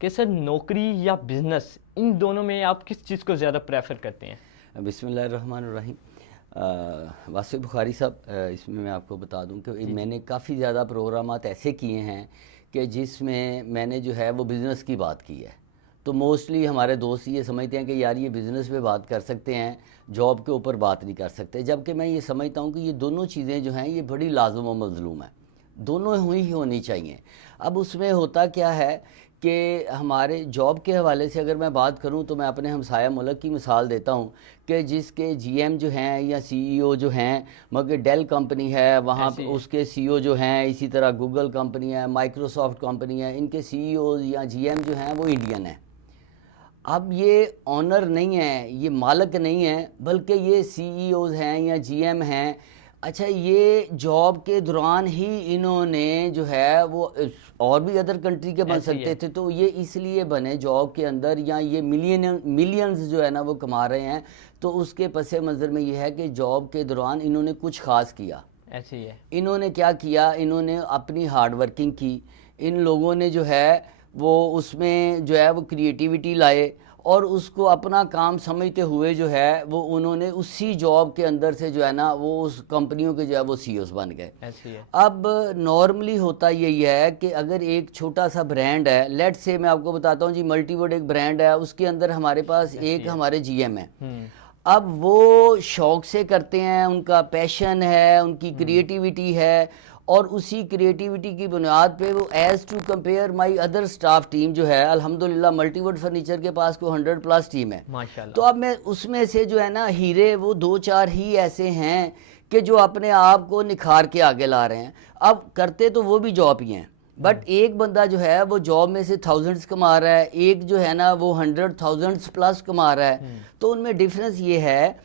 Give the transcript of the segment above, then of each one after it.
कि सर नौकरी या बिजनेस, इन दोनों में आप किस चीज़ को ज़्यादा प्रेफर करते हैं? बिस्मिल्लाहिर्रहमानिर्रहीम। वासिफ बुखारी साहब, इसमें मैं आपको बता दूं कि मैंने काफ़ी ज़्यादा प्रोग्रामात ऐसे किए हैं कि जिसमें मैंने जो है वो बिज़नेस की बात की है। तो मोस्टली हमारे दोस्त ये समझते हैं कि यार ये बिज़नेस पे बात कर सकते हैं, जॉब के ऊपर बात नहीं कर सकते, जबकि मैं ये समझता हूँ कि ये दोनों चीज़ें जो हैं ये बड़ी लाज़िम व मज़लूम है, दोनों हुई ही होनी चाहिए। अब उसमें होता क्या है कि हमारे जॉब के हवाले से अगर मैं बात करूं तो मैं अपने हमसाया मुल्क की मिसाल देता हूं कि जिसके जीएम जो हैं या सीईओ जो हैं, मगर डेल कंपनी है वहाँ पे उसके सीईओ जो हैं, इसी तरह गूगल कंपनी है, माइक्रोसॉफ्ट कंपनी है, इनके सीईओ या जीएम जो हैं वो इंडियन हैं। अब ये ऑनर नहीं है, ये मालिक नहीं है, बल्कि ये सीईओज हैं या जीएम हैं। अच्छा, ये जॉब के दौरान ही इन्होंने जो है वो और भी अदर कंट्री के बन सकते थे, तो ये इसलिए बने जॉब के अंदर, या ये मिलियंस जो है ना वो कमा रहे हैं। तो उसके पसे मंज़र में ये है कि जॉब के दौरान इन्होंने कुछ ख़ास किया। ऐसे ही है। इन्होंने क्या किया, इन्होंने अपनी हार्ड वर्किंग की, इन लोगों ने जो है वो उसमें जो है वो क्रिएटिविटी लाए और उसको अपना काम समझते हुए जो है वो उन्होंने उसी जॉब के अंदर से जो है ना वो उस कंपनियों के जो है वो सीईओज बन गए। अब नॉर्मली होता यही है कि अगर एक छोटा सा ब्रांड है, लेट्स से मैं आपको बताता हूँ जी, मल्टीवर्ड एक ब्रांड है, उसके अंदर हमारे पास एक हमारे जीएम है। अब वो शौक से करते हैं, उनका पैशन है, उनकी क्रिएटिविटी है, और उसी क्रिएटिविटी की बुनियाद पे वो as to compare my other staff team जो है, अल्हम्दुलिल्लाह मल्टीवर्ड फर्नीचर के पास को 100+ टीम है माशाल्लाह। तो अब मैं उसमें से जो है ना हीरे वो 2-4 ही ऐसे हैं कि जो अपने आप को निखार के आगे ला रहे हैं। अब करते तो वो भी जॉब ही हैं, बट एक बंदा जो है वो जॉब में से थाउजेंड्स कमा रहा है, एक जो है ना वो 100,000+ कमा रहा है। तो उनमें डिफरेंस ये है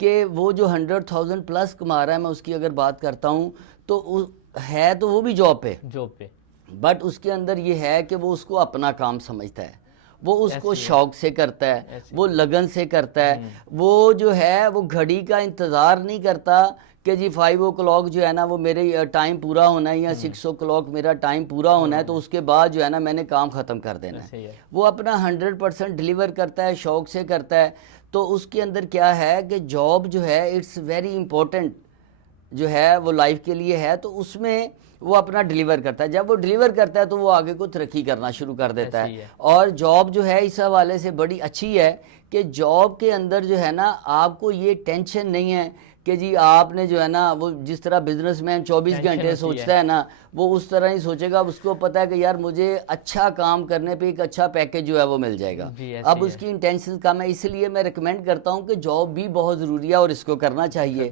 कि वो जो 100,000+ कमा रहा है, मैं उसकी अगर बात करता हूँ तो है तो वो भी जॉब पे, बट उसके अंदर ये है कि वो उसको अपना काम समझता है, वो उसको शौक से करता है, वो लगन से करता है। वो जो है वो घड़ी का इंतज़ार नहीं करता कि जी 5 o'clock जो है ना वो मेरे टाइम पूरा होना है या 6 o'clock मेरा टाइम पूरा होना है, तो उसके बाद जो है ना मैंने काम ख़त्म कर देना है। वो अपना 100% डिलीवर करता है, शौक से करता है। तो उसके अंदर क्या है कि जॉब जो है इट्स वेरी इंपॉर्टेंट जो है वो लाइफ के लिए है, तो उसमें वो अपना डिलीवर करता है। जब वो डिलीवर करता है तो वो आगे को तरक्की करना शुरू कर देता है। और जॉब जो है इस हवाले से बड़ी अच्छी है कि जॉब के अंदर जो है ना आपको ये टेंशन नहीं है कि जी आपने जो है ना वो जिस तरह बिजनेसमैन 24 घंटे सोचता है ना, वो उस तरह ही सोचेगा। उसको पता है कि यार मुझे अच्छा काम करने पे एक अच्छा पैकेज जो है वो मिल जाएगा। अब उसकी इंटेंशन कम है, इसलिए मैं रिकमेंड करता हूँ कि जॉब भी बहुत ज़रूरी है और इसको करना चाहिए।